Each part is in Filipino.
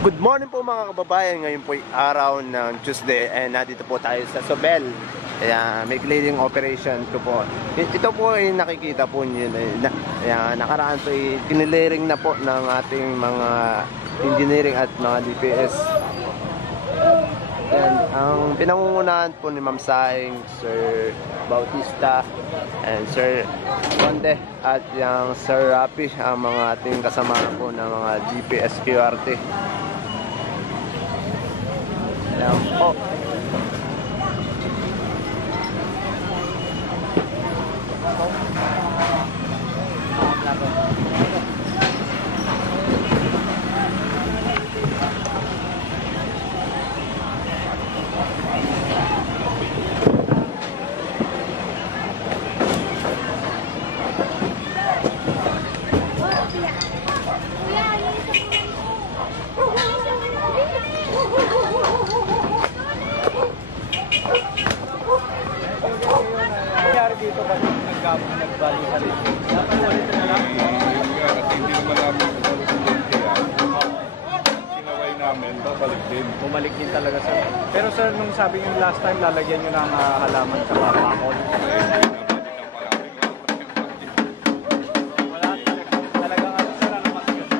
Good morning po mga kababayan. Ngayon po ay araw ng Tuesday and nandito po tayo sa Sobel. Kaya may clearing operation ko po. Ito po ay nakikita po niyo na nakaraan po ay kinilearing na po ng ating mga engineering at mga DPS. And ang pinangungunahan po ni Ma'am Saing, Sir Bautista and Sir Conde at yung Sir Rapi, ang mga ating kasama po ng mga GPS QRT. Ayan po. Dito kasi nagbalikan rin. Dapat ulit na lang. Kasi hindi naman namin ulit kaya sinaway namin, babalik din. Bumalik din talaga sir. Pero sir, nung sabi nyo last time, lalagyan nyo ng halaman sa pakol. Wala talagang ano sir, ano mas yun.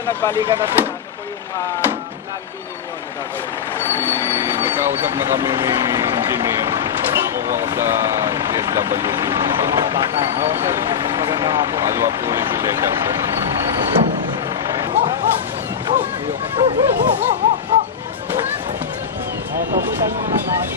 Nagbalikan na sila, ano po yung plan B ninyo na gagawin? Nagkausap na kami ni engineer. Ako sa DSW. Mga bata. Oo sir, maganda nga po. Alwa po ulit yung letter sir. Ay, papunta nyo na lang.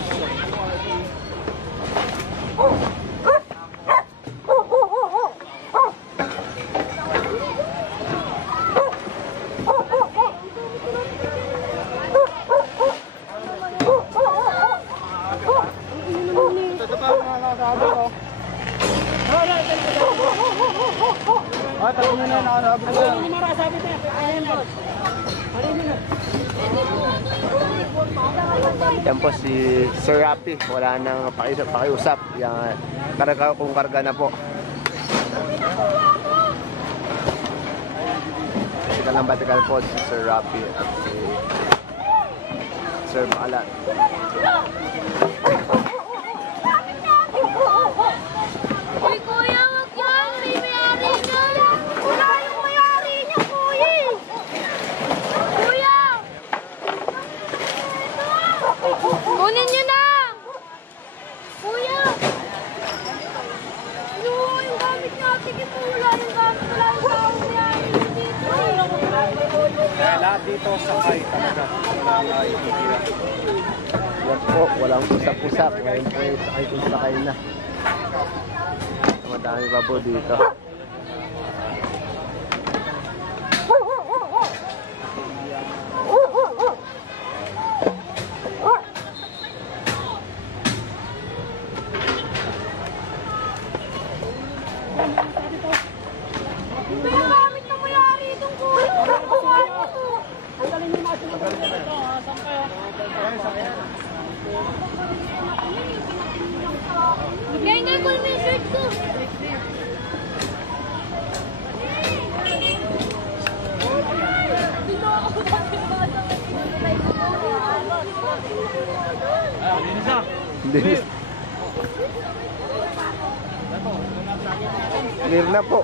Yan po si Sir Rapi, wala nang pakiusap. Yan, kung karga na po. Batikal po si Sir Rapi at si Sir Bahala. Uy, kuya, wag yan. May mayari niya. Wala yung mayari niya, kuya. Kuya! Kunin niyo na! Kuya! No, yung gamit niya. Sige po, wala yung gamit. Wala yung tao mayari dito. Kaya lahat dito sakay talaga. Yan po, walang usap-usap. Ngayon po ay sakay kung sakay na. Madami pa po dito. Yung gamit na mayari itong kuya. Hindi ko may shirt ko. Dinis. Clear na po.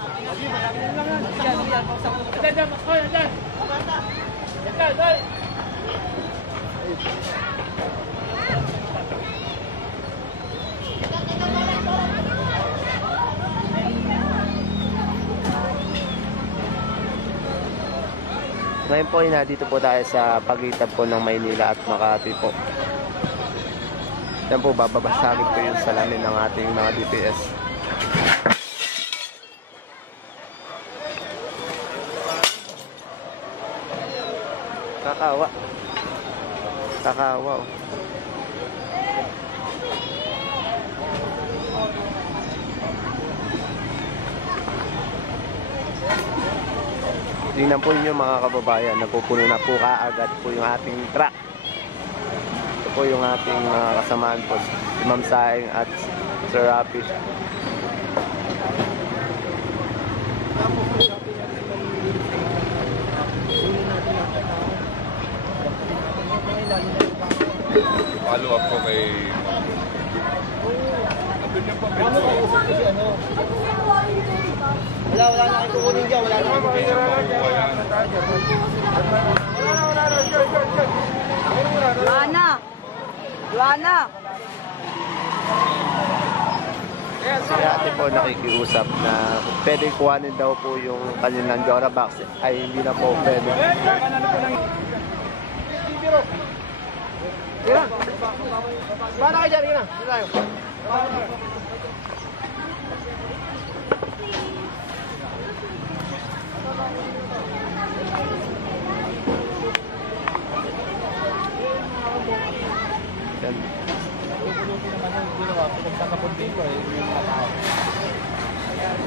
Ngayon po ay nandito po tayo sa pagitan po ng Maynila at Makati po. Yan po, bababasagin po yung salamin ng ating mga DPS. Kakawa. Kakawa. Tingnan po niyo mga kababayan, napupuno na po kaagad po yung ating truck. Ito po yung ating mga kasamaan po, si Ma'am Saing at Sir Rafi. Follow up ko kay Wala na kayo kukunin dyan, wala na kayo Luana! Si ate po nakikiusap na pwede kuhanin daw po yung kanilang Jora box. Ay, hindi na po pwede. Paano kayo dyan? Ina, dito tayo. Yan.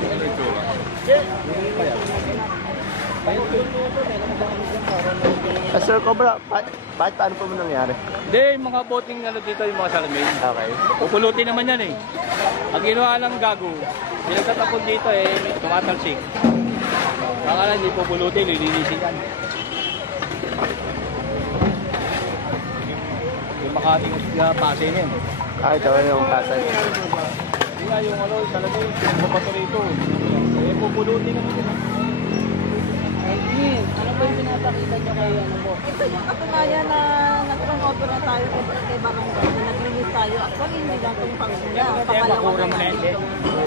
ano ito lang. Sir Cobra, bakit paano po mo nangyari? Hindi, yung mga boting ano dito, yung mga salamin. Okay. Pupulutin naman yan eh. Ang ginawa ng gago, pinagtatapon dito eh, tumatalsik. Baka lang, hindi pupulutin, lilinisin yan. Yung makating pase niyan. Ah, ito yung pasay. Hindi nga yung ano, talaga yung papato rito. Eh, pupulutin naman yun. Ano ba yung pinapakita niyo kay ano po? Ito yung katunayan na nag-turn over na tayo kay Barangay. Naglinis tayo. Actually, hindi lang itong panguna.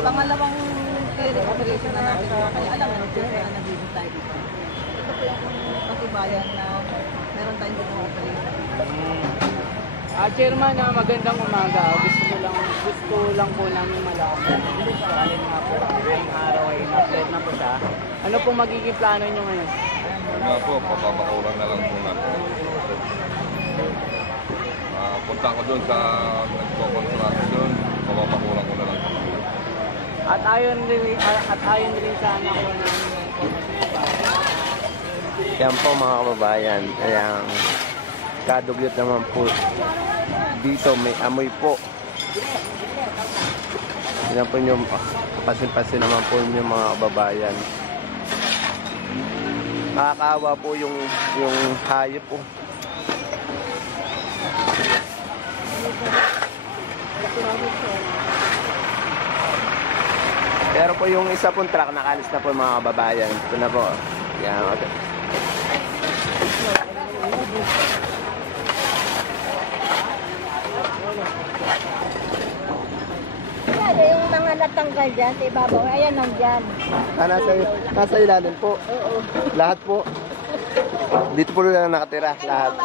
Pangalawang clearing operation na natin. Kaya alam mo, kaya naglinis tayo dito. Ito po yung katibayan na meron tayong dito operation. Chairman, magandang umaga. Gusto lang po namin malaman. Dahil nga po, ngayong araw ay na-upload na po siya. Ano pong magiging plano nyo ngayon? Nga po, papapakulang na lang po natin. Punta ko doon sa nagpo-contract doon, papapakulang ko na lang. At ayon rin sana ko ng Yan po mga kababayan. Ayan. Kadugyot naman po. Dito may amoy po. Yan po yung pasin-pasin naman po yung mga kababayan. Nakakaawa po yung hayop po. Pero po yung isa pong truck nakalis na po mga kababayan. Ito na po. Yan. Okay. Yung mga natanggal dyan, sa ibabaw, ayan nandyan. Ah, nasa ilalim po. Oo. Lahat po. Dito po lang nakatira. Lahat.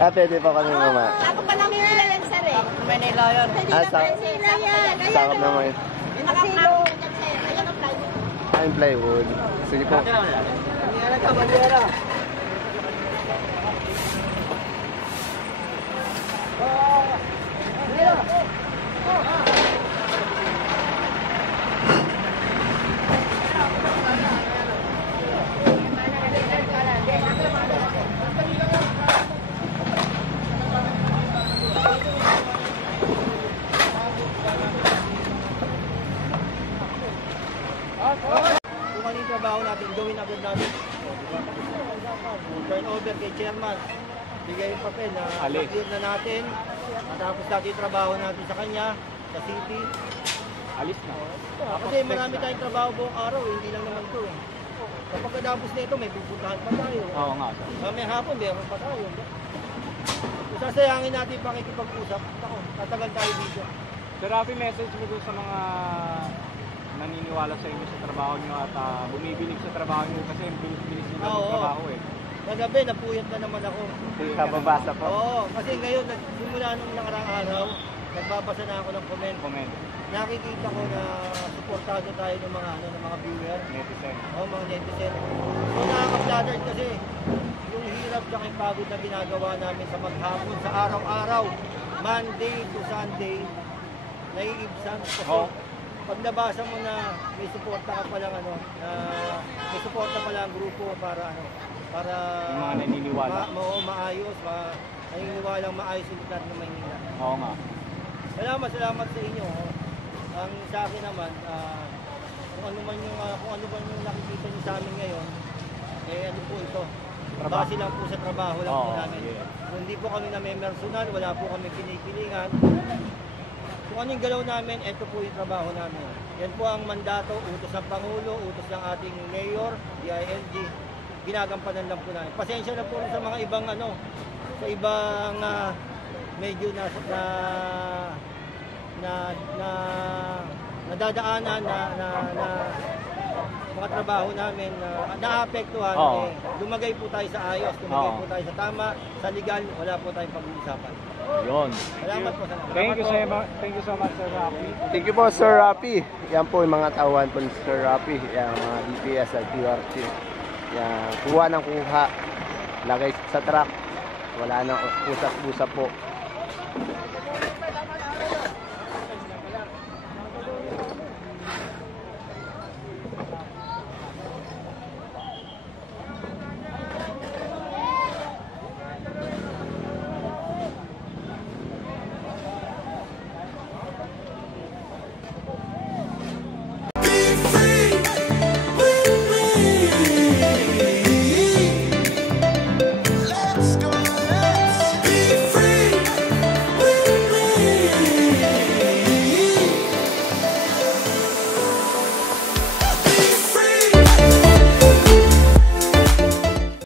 Ah, pwede po kami mama. Ako pa namin nila yan, sir eh. Manila yan. Ah, sakap naman yun. Nakasilo. Ah, yung plywood. Sige po. Manila. Kung ano yung trabaho natin, gawin agad natin. Turn over kay chairman. Bigay yung papel na Alis. clear na natin. Matapos natin yung trabaho natin sa kanya, sa city. Alis na. Kasi marami tayong trabaho buong araw, hindi lang naman ito. Kapag kadapos nito, may pupuntahan pa tayo. Oo nga, sir. Mamaya hapon, meron pa tayo. Kung sasayangin natin yung pakikipag-usap, ako, tatagal tayo dito. Sir Rafi, message mo doon sa mga naniniwala sa inyo sa trabaho nyo at bumibilig sa trabaho nyo kasi bilis-bilis nila Oo. ng trabaho eh. Kagabi, napuyat na naman ako. Kababasa po. Oo, kasi ngayon, simula nung nakarang araw, nagbabasa na ako ng comment. Comment. Nakikita ko na suportado tayo ng mga viewer. Netizen. Oo, mga netizen. So, nakaka-flattered kasi yung hirap hirap at yung pagod na ginagawa namin sa maghapon, sa araw-araw, Monday to Sunday, naiibsan. Kasi pag nabasa mo na may suporta ka palang may suporta pala ang grupo para Yung mga naniniwala. maayos, naniniwalang maayos yung lugar ng Maynila. Oo nga. Salamat sa inyo. Ang sa akin naman, kung ano man yung nakikita niyo sa amin ngayon, ano po ito? Base lang po sa trabaho lang po namin. Yeah. Kung hindi po kami na-personal, wala po kami kinikilingan. Kung ano yung galaw namin, ito po yung trabaho namin. Yan po ang mandato, utos ng Pangulo, utos ng ating Mayor, DILG. Ginagampanan lang po namin. Pasensya na po sa mga ibang sa ibang medyo nadadaanan na mga trabaho namin na naapektuhan. Lumagay po tayo sa ayos, lumagay po tayo sa tama, sa legal, wala po tayong pag-uusapan. Yun. Salamat po. Thank you so much, Sir Rafi. Thank you po, Sir Rafi. Yan po yung mga tauhan po ni Sir Rafi. Yan, mga DPS at QRT. Yan, kuha ng kuha. Lagay sa truck. Wala nang usap-usap po.